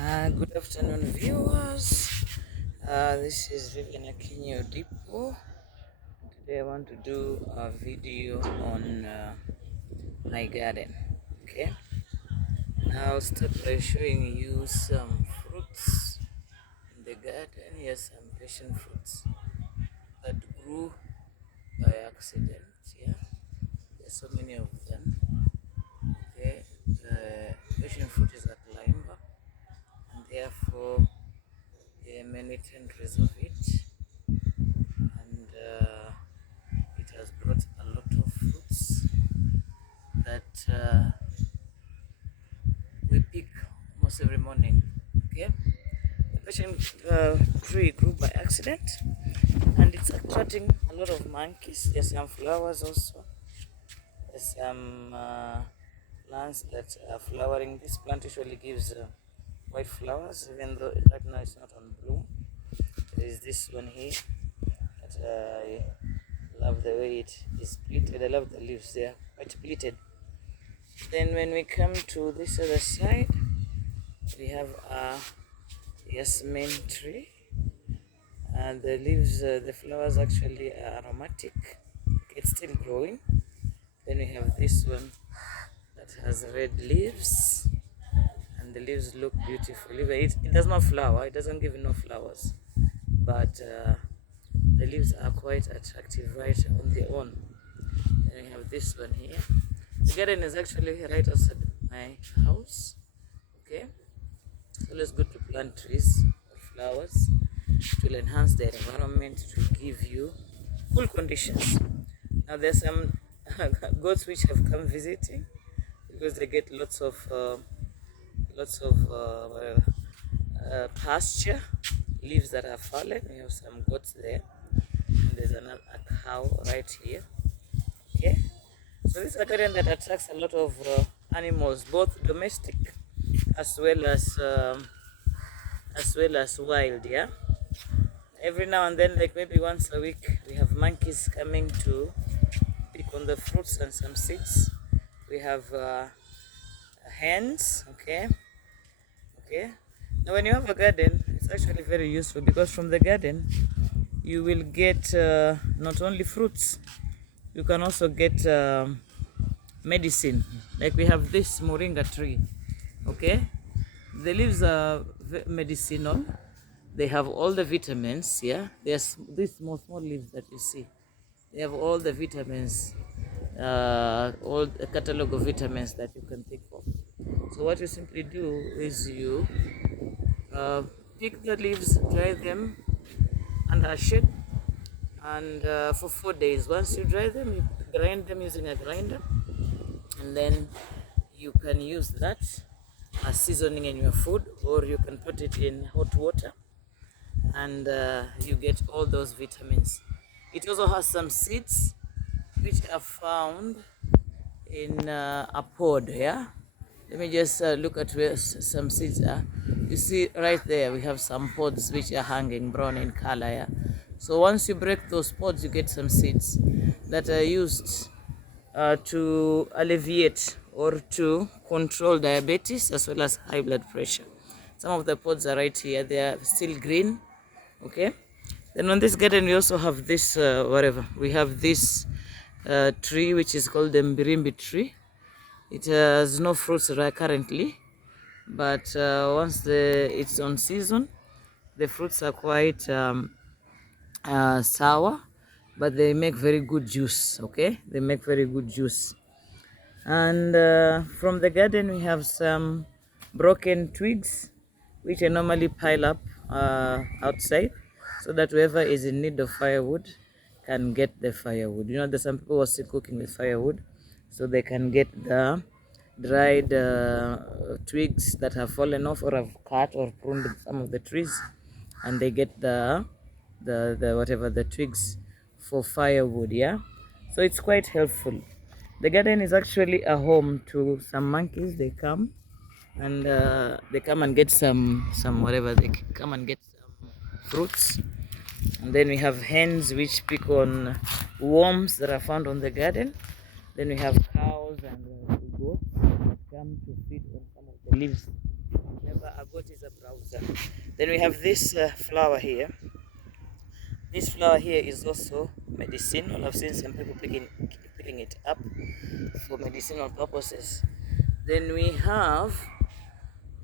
Good afternoon, viewers. This is Vivian Akinyo Dipo. Today I want to do a video on my garden. Okay, I'll start by showing you some fruits in the garden. Yes, some passion fruits that grew by accident. Yeah, there's so many of them. Okay, the passion fruit is a climber, and therefore there are many tendrils of it, and it has brought a lot of fruits that we pick almost every morning. Okay, the passion tree grew by accident, and it's attracting a lot of monkeys. There's some flowers also. There's some plants that are flowering. This plant usually gives white flowers, even though right now it's not on bloom. There is this one here that I love the way it is pleated. I love the leaves, they are quite pleated. Then when we come to this other side, we have a jasmine tree, and the leaves, the flowers actually are aromatic. It's still growing. Then we have this one that has red leaves, and the leaves look beautiful. It does not flower, it doesn't give enough flowers, but the leaves are quite attractive right on their own. Then we have this one here. The garden is actually right outside my house. Okay, it's always good to plant trees or flowers. It will enhance the environment, to give you cool conditions. Now there's some goats which have come visiting because they get lots of pasture leaves that are fallen. We have some goats there, and there's another cow right here. Okay, so this is a garden that attracts a lot of animals, both domestic as well as wild. Yeah, every now and then, like maybe once a week, we have monkeys coming to pick on the fruits and some seeds. We have hens. Okay. Now, when you have a garden, it's actually very useful because from the garden you will get not only fruits, you can also get medicine. Like we have this moringa tree. Okay, the leaves are medicinal. They have all the vitamins. Yeah, there's these small leaves that you see. They have all the vitamins, all the catalog of vitamins that you can think of. So what you simply do is you pick the leaves, dry them under a shade, and for 4 days. Once you dry them, you grind them using a grinder, and then you can use that as seasoning in your food, or you can put it in hot water, and you get all those vitamins. It also has some seeds which are found in a pod. Yeah, let me just look at where some seeds are. You see right there we have some pods which are hanging brown in color. Yeah, so once you break those pods, you get some seeds that are used to alleviate or to control diabetes as well as high blood pressure. Some of the pods are right here, they are still green. Okay, then on this garden we also have this we have this tree which is called the mbirimbi tree. It has no fruits currently, but once it's on season, the fruits are quite sour, but they make very good juice. Okay, they make very good juice. And from the garden we have some broken twigs which I normally pile up outside, so that whoever is in need of firewood can get the firewood. You know, there's some people who are still cooking with firewood, so they can get the dried twigs that have fallen off or have cut or pruned some of the trees, and they get the whatever the twigs for firewood. Yeah, so it's quite helpful. The garden is actually a home to some monkeys. They come and get some whatever, they come and get some fruits. And then we have hens which pick on worms that are found on the garden. Then we have cows and goats that come to feed on some of the leaves. We have a what is a browser. Then we have this flower here. This flower here is also medicinal. I've seen some people picking it up for medicinal purposes. Then we have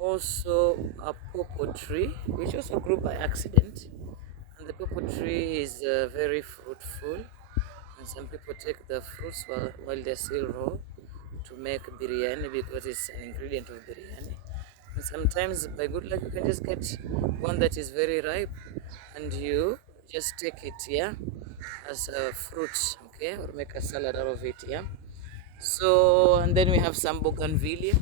also a pawpaw tree, which also grew by accident. And the pawpaw tree is very fruitful. And some people take the fruits while they're still raw to make biryani because it's an ingredient of biryani. And sometimes by good luck you can just get one that is very ripe and you just take it, yeah, as a fruit, okay, or make a salad out of it, yeah. So, and then we have some bougainvillea.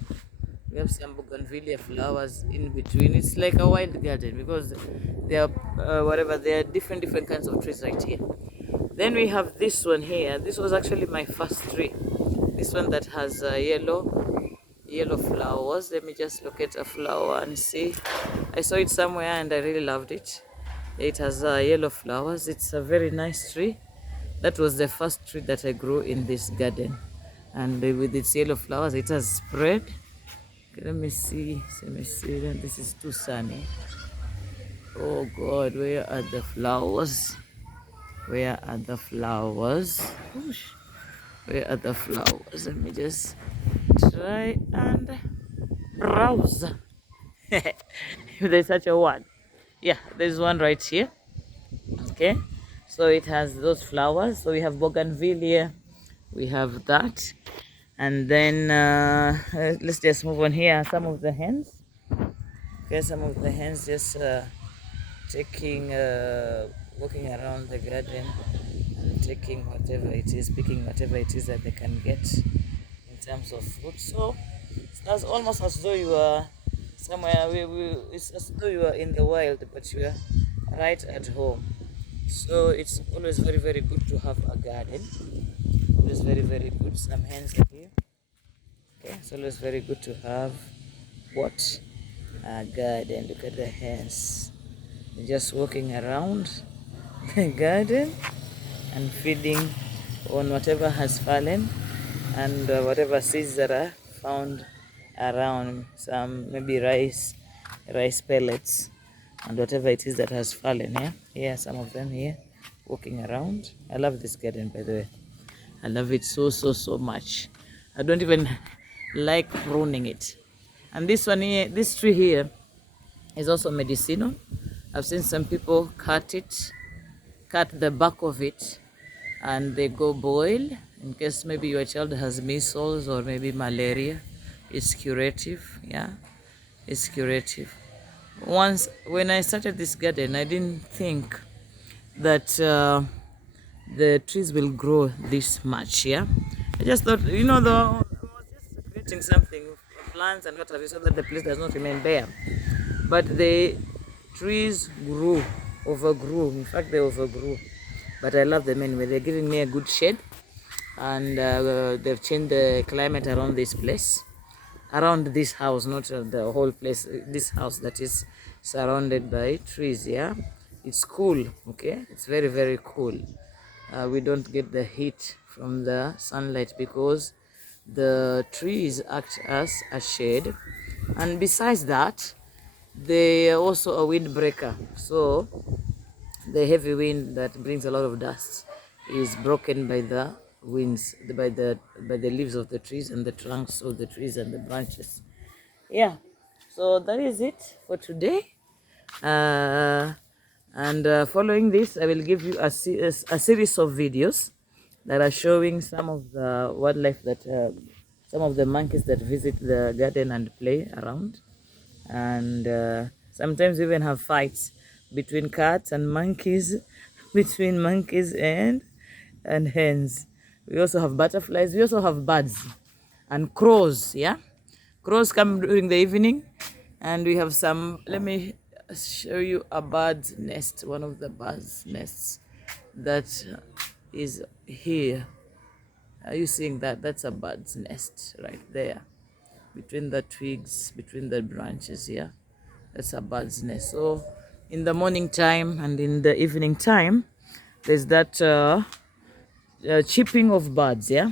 We have some bougainvillea flowers in between. It's like a wild garden because there are there are different kinds of trees right here. Then we have this one here. This was actually my first tree. This one that has yellow flowers. Let me just locate a flower and see. I saw it somewhere and I really loved it. It has yellow flowers. It's a very nice tree. That was the first tree that I grew in this garden, and with its yellow flowers it has spread. Okay, let me see. This is too sunny. Oh God, where are the flowers? Where are the flowers? Whoosh. Where are the flowers? Let me just try and browse. If there's such a word. Yeah, there's one right here. Okay, so it has those flowers. So we have bougainvillea, we have that, and then let's just move on here. Some of the hens. Okay, some of the hens just walking around the garden and taking whatever it is, picking whatever it is that they can get in terms of fruit. So it's almost as though you are somewhere. It's as though you are in the wild, but you are right at home. So it's always very good to have a garden. Always very good. Some hens are here. Okay, it's always very good to have what? A garden. Look at the hens. They're just walking around the garden and feeding on whatever has fallen and whatever seeds that are found around. Some maybe rice pellets and whatever it is that has fallen. Yeah, here some of them here walking around. I love this garden, by the way. I love it so much. I don't even like pruning it. And this one here, this tree here is also medicinal. I've seen some people cut the bark of it, and they go boil in case maybe your child has measles or maybe malaria. It's curative. Yeah, it's curative. Once when I started this garden, I didn't think that the trees will grow this much. Yeah, I just thought, I was just creating something, plants and what have you, so that the place does not remain bare. But the trees overgrew. In fact, they overgrew. But I love them anyway. They're giving me a good shade, and they've changed the climate around this place. Around this house, not the whole place, this house that is surrounded by trees. Yeah, it's cool. Okay, it's very cool. We don't get the heat from the sunlight because the trees act as a shade, and besides that they are also a windbreaker. So the heavy wind that brings a lot of dust is broken by the winds, by the leaves of the trees and the trunks of the trees and the branches. Yeah, so that is it for today. And following this, I will give you a series of videos that are showing some of the wildlife that some of the monkeys that visit the garden and play around, and sometimes we even have fights between cats and monkeys, between monkeys and hens. We also have butterflies. We also have birds and crows. Yeah, crows come during the evening, and we have some. Let me show you a bird's nest. One of the bird's nests that is here. Are you seeing that? That's a bird's nest right there, between the twigs, between the branches. Yeah, that's a bird's nest. So in the morning time and in the evening time, there's that chirping of birds. Yeah,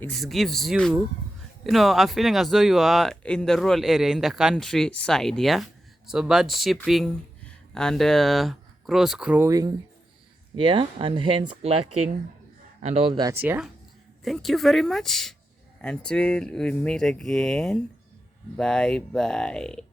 it gives you, a feeling as though you are in the rural area, in the countryside. Yeah, So bird shipping and crows crowing, yeah, and hens clucking and all that, yeah. Thank you very much. Until we meet again. Bye bye.